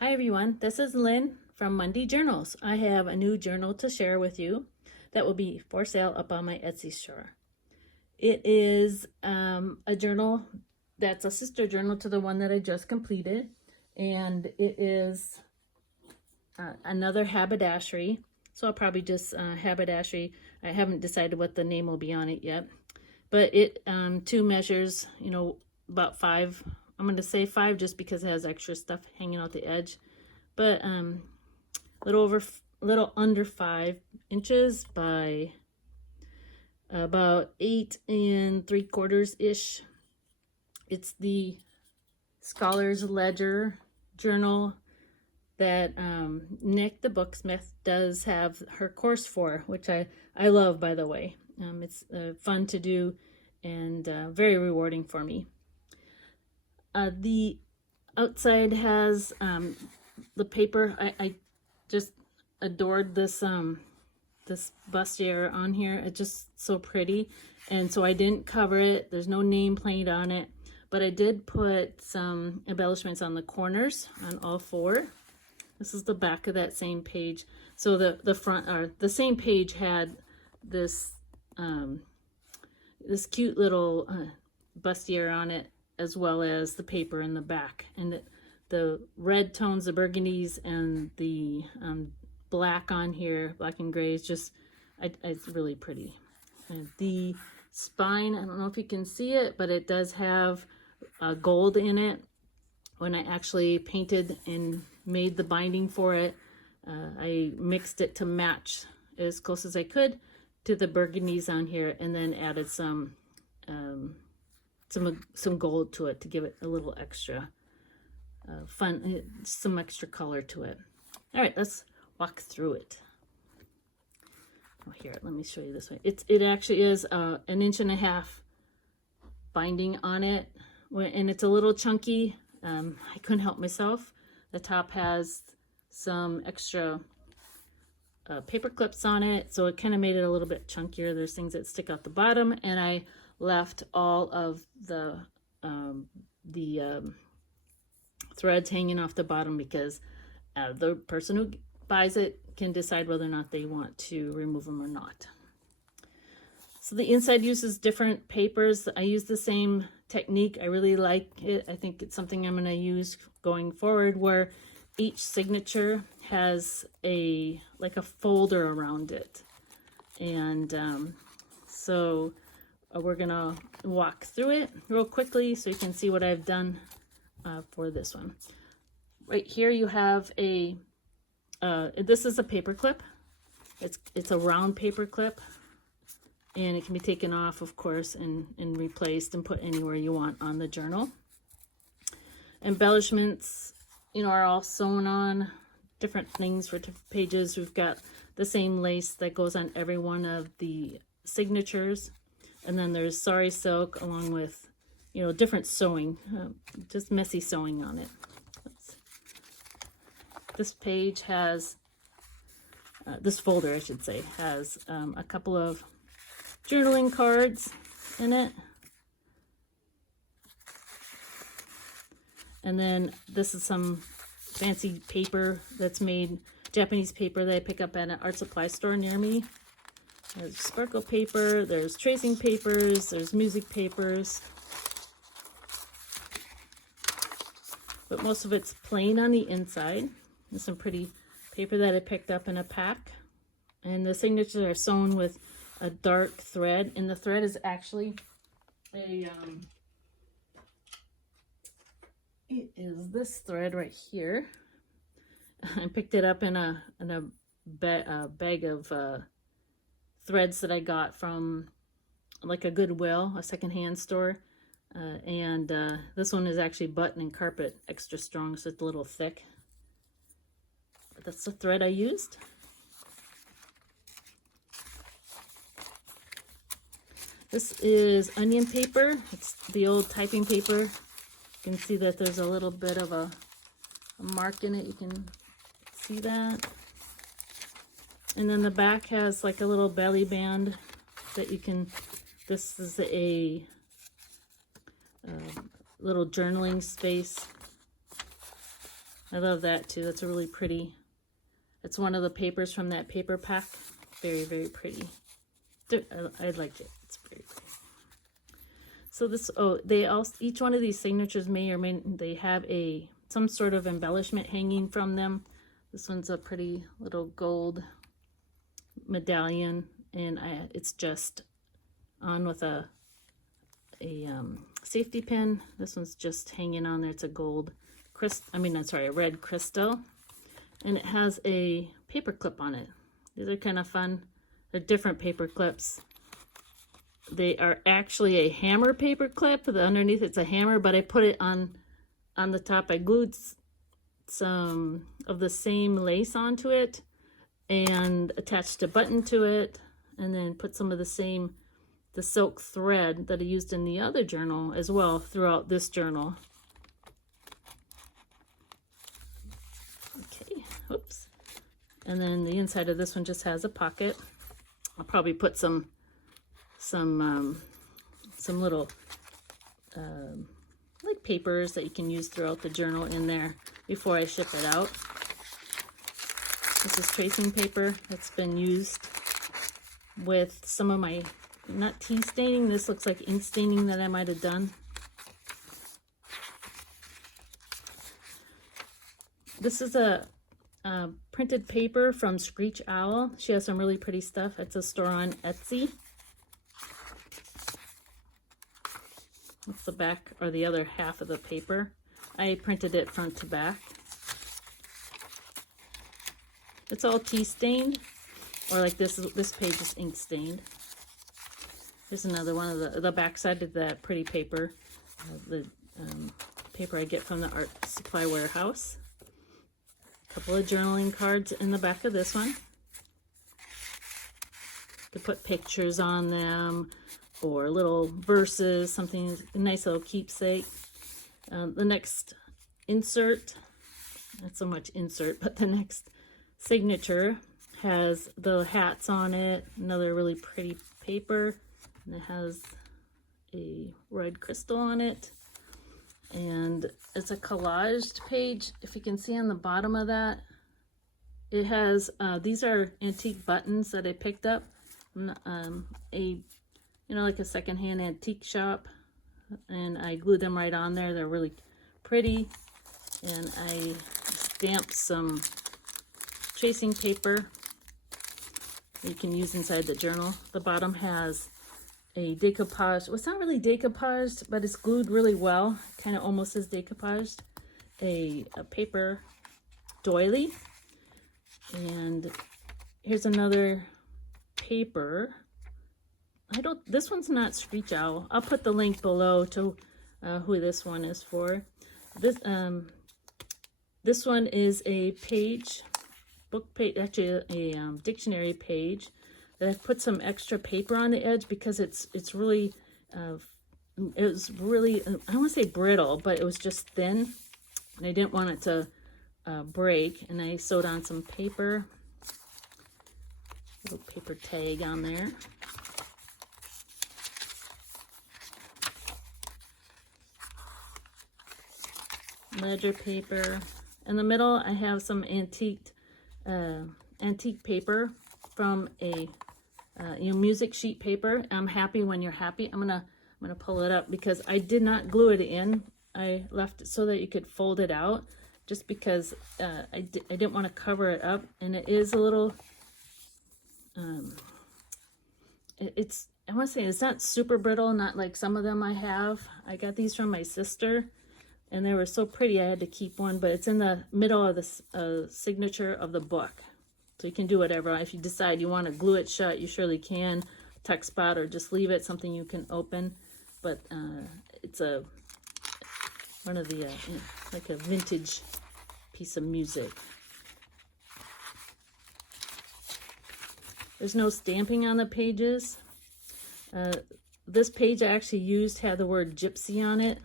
Hi everyone, this is Lynn from Monday Journals. I have a new journal to share with you that will be for sale up on my Etsy store. It is a journal that's a sister journal to the one that I just completed, and it is another haberdashery. So I'll probably just haberdashery. I haven't decided what the name will be on it yet, but it too measures, about 5. I'm going to say 5 just because it has extra stuff hanging out the edge, but little under 5 inches by about 8 3/4 ish. It's the Scholar's Ledger journal that Nik the Booksmith does have her course for, which I love, by the way. It's fun to do and very rewarding for me. The outside has the paper. I just adored this this bustier on here. It's just so pretty, and so I didn't cover it. There's no nameplate on it, but I did put some embellishments on the corners on all 4. This is the back of that same page. So the front, or the same page, had this this cute little bustier on it, as well as the paper in the back, and the red tones, the burgundies, and the black on here, black and gray, is just it's really pretty. And the spine, I don't know if you can see it, but it does have gold in it. When I actually painted and made the binding for it, I mixed it to match as close as I could to the burgundies on here, and then added some gold to it to give it a little extra fun, some extra color to it. All right, let's walk through it. Oh, here, let me show you this way. It actually is 1.5 inch binding on it, and it's a little chunky. I couldn't help myself. The top has some extra paper clips on it, so it kind of made it a little bit chunkier. There's things that stick out the bottom, and I left all of the threads hanging off the bottom because the person who buys it can decide whether or not they want to remove them or not. So the inside uses different papers. I use the same technique. I really like it. I think it's something I'm going to use going forward, where each signature has like a folder around it. And so we're gonna walk through it real quickly so you can see what I've done for this one. Right here you have this is a paper clip. It's a round paper clip, and it can be taken off, of course, and replaced and put anywhere you want on the journal. Embellishments, are all sewn on, different things for different pages. We've got the same lace that goes on every one of the signatures. And then there's sari silk along with, different sewing, just messy sewing on it. This page has, this folder, I should say, has a couple of journaling cards in it. And then this is some fancy paper that's made, Japanese paper that I pick up at an art supply store near me. There's sparkle paper, there's tracing papers, there's music papers. But most of it's plain on the inside. There's some pretty paper that I picked up in a pack. And the signatures are sewn with a dark thread. And the thread is actually it is this thread right here. I picked it up in a bag of threads that I got from like a Goodwill, a secondhand store, and this one is actually button and carpet extra strong, so it's a little thick, but that's the thread I used. This is onion paper. It's the old typing paper. You can see that there's a little bit of a mark in it. You can see that. And then the back has like a little belly band that you can, this is a little journaling space I love that too. That's a really pretty, it's one of the papers from that paper pack. Very, very pretty. I like it. It's very pretty. So this, oh, they also, each one of these signatures may or may, they have some sort of embellishment hanging from them. This one's a pretty little gold medallion, and it's just on with a safety pin. This one's just hanging on there. It's a gold a red crystal, and it has a paper clip on it. These are kind of fun. They're different paper clips. They are actually a hammer paper clip. The underneath it's a hammer, but I put it on the top. I glued some of the same lace onto it and attached a button to it, and then put some of the silk thread that I used in the other journal as well throughout this journal. Okay, oops. And then the inside of this one just has a pocket. I'll probably put some little like papers that you can use throughout the journal in there before I ship it out. This is tracing paper that's been used with some of my, not tea staining, this looks like ink staining that I might have done. This is a printed paper from Screech Owl. She has some really pretty stuff. It's a store on Etsy. That's the back, or the other half of the paper. I printed it front to back. It's all tea stained, or like this page is ink stained. Here's another one of the back side of that pretty paper, the paper I get from the art supply warehouse. A couple of journaling cards in the back of this one. You could put pictures on them, or little verses, something, a nice little keepsake. The next insert, not so much insert, but the next signature has the hats on it, another really pretty paper, and it has a red crystal on it. And it's a collaged page. If you can see on the bottom of that, it has, these are antique buttons that I picked up from like a secondhand antique shop, and I glued them right on there. They're really pretty, and I stamped some tracing paper you can use inside the journal. The bottom has a decoupage. Well, it's not really decoupaged, but it's glued really well, kind of almost as decoupaged. A paper doily, and here's another paper. This one's not Screech Owl. I'll put the link below to who this one is for. This one is a book page, actually a dictionary page that I've put some extra paper on the edge because it was really, I don't want to say brittle, but it was just thin, and I didn't want it to break, and I sewed on some paper, little paper tag on there. Ledger paper. In the middle, I have some antique paper from a music sheet paper. I'm happy when you're happy. I'm gonna pull it up because I did not glue it in. I left it so that you could fold it out, just because I didn't want to cover it up, and it is a little. I want to say it's not super brittle, not like some of them I have. I got these from my sister, and they were so pretty I had to keep one, but it's in the middle of the signature of the book. So you can do whatever. If you decide you want to glue it shut, you surely can. Tuck spot, or just leave it, something you can open. But it's one of the, like a vintage piece of music. There's no stamping on the pages. This page I actually used had the word gypsy on it.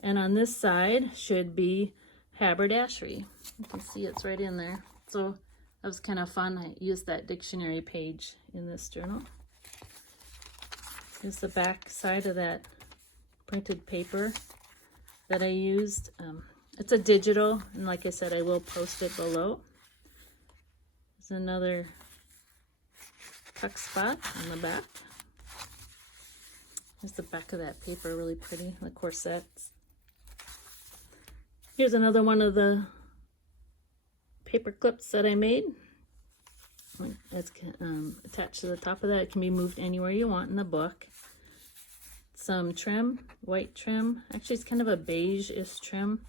And on this side should be Haberdashery. You can see it's right in there. So that was kind of fun. I used that dictionary page in this journal. Here's the back side of that printed paper that I used. It's a digital, and like I said, I will post it below. There's another tuck spot on the back. There's the back of that paper, really pretty, the corsets. Here's another one of the paper clips that I made. It's attached to the top of that. It can be moved anywhere you want in the book. Some trim, white trim. Actually, it's kind of a beige-ish trim.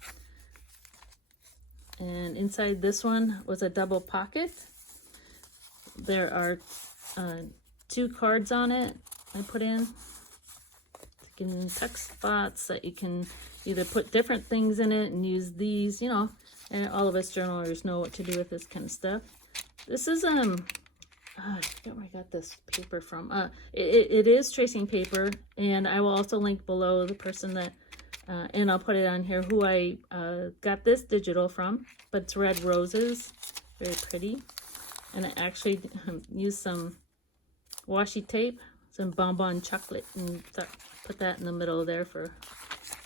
And inside this one was a double pocket. There are 2 cards on it I put in. You can tuck spots that you can either put different things in it and use these, you know, and all of us journalers know what to do with this kind of stuff. This is, I forget where I got this paper from. It is tracing paper, and I will also link below the person that, and I'll put it on here, who I got this digital from, but it's Red Roses, very pretty. And I actually used some washi tape, some bonbon chocolate, and put that in the middle there for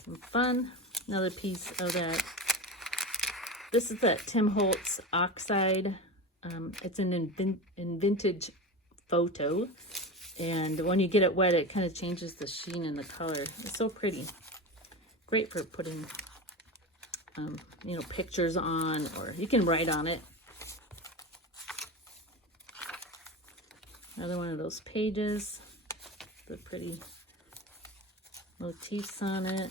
some fun. Another piece of that. This is that Tim Holtz Oxide. It's in vintage photo, and when you get it wet, it kind of changes the sheen and the color. It's so pretty. Great for putting, you know, pictures on, or you can write on it. Another one of those pages. The pretty motifs on it.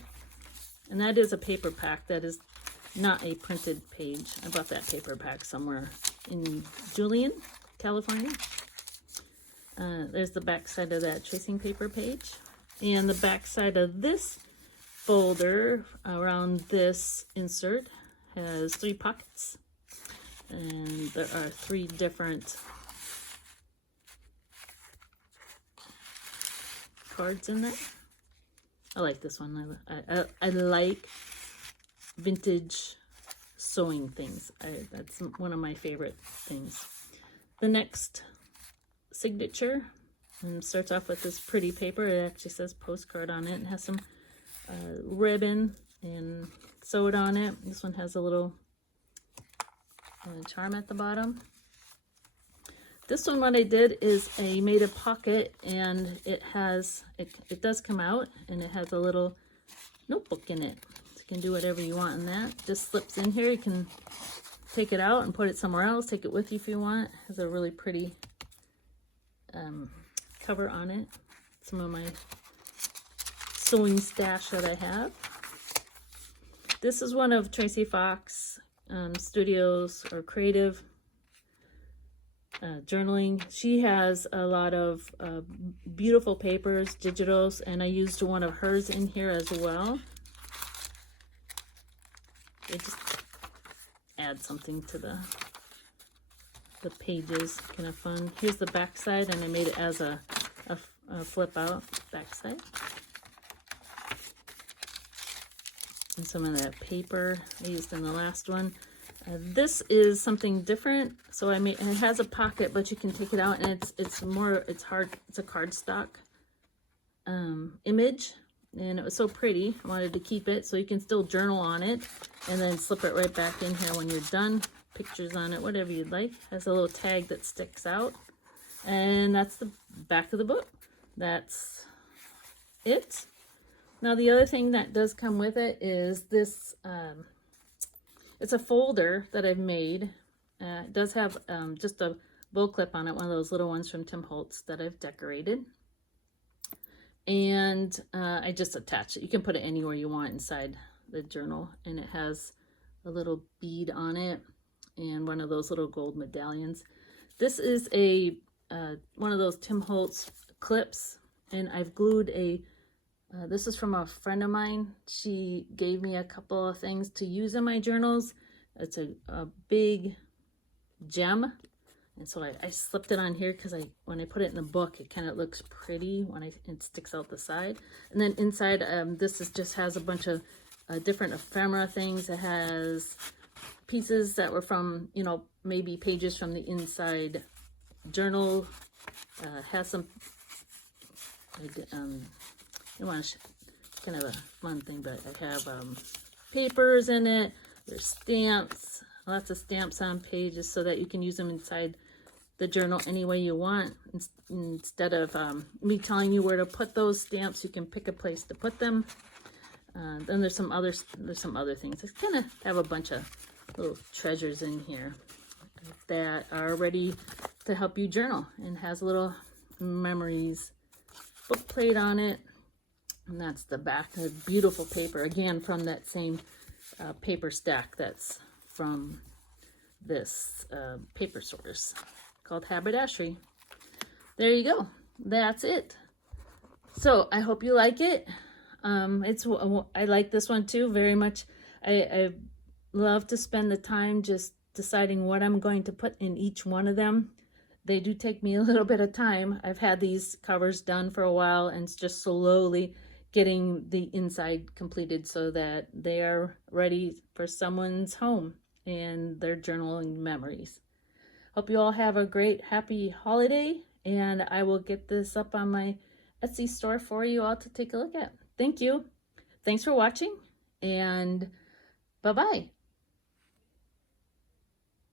And that is a paper pack. That is not a printed page. I bought that paper pack somewhere in Julian, California. There's the back side of that tracing paper page. And the back side of this folder around this insert has 3 pockets. And there are 3 different cards in there. I like this one. I like vintage sewing things. That's one of my favorite things. The next signature starts off with this pretty paper. It actually says postcard on it and has some ribbon and sewed on it. This one has a little charm at the bottom. This one, what I did is I made a pocket, and it does come out, and it has a little notebook in it. So you can do whatever you want in that. Just slips in here. You can take it out and put it somewhere else. Take it with you if you want. It has a really pretty cover on it. Some of my sewing stash that I have. This is one of Tracy Fox Studios or Creative journaling. She has a lot of beautiful papers, digitals, and I used one of hers in here as well. It just adds something to the pages, kind of fun. Here's the back side, and I made it as a flip out back side. And some of that paper I used in the last one. This is something different. So I made, and it has a pocket, but you can take it out, and it's hard. It's a cardstock image, and it was so pretty. I wanted to keep it, so you can still journal on it, and then slip it right back in here when you're done. Pictures on it, whatever you'd like. Has a little tag that sticks out, and that's the back of the book. That's it. Now the other thing that does come with it is this. It's a folder that I've made. It does have just a bow clip on it, one of those little ones from Tim Holtz that I've decorated. And I just attach it. You can put it anywhere you want inside the journal. And it has a little bead on it and one of those little gold medallions. This is a one of those Tim Holtz clips, and I've glued this is from a friend of mine. She gave me a couple of things to use in my journals. It's a big gem. And so I slipped it on here because when I put it in the book, it kind of looks pretty when it sticks out the side. And then inside, this just has a bunch of different ephemera things. It has pieces that were from, you know, maybe pages from the inside journal. Has some... I want to kind of a fun thing, but I have papers in it, There's stamps, lots of stamps on pages so that you can use them inside the journal any way you want. Instead of me telling you where to put those stamps, you can pick a place to put them. Then there's some other things. I kind of have a bunch of little treasures in here that are ready to help you journal, and has little memories book plate on it. And that's the back, a beautiful paper, again from that same paper stack that's from this paper source called Haberdashery. There you go. That's it. So I hope you like it. I like this one too very much. I love to spend the time just deciding what I'm going to put in each one of them. They do take me a little bit of time. I've had these covers done for a while, and it's just slowly getting the inside completed so that they are ready for someone's home and their journaling memories. Hope you all have a great, happy holiday, and I will get this up on my Etsy store for you all to take a look at. Thank you. Thanks for watching, and bye-bye.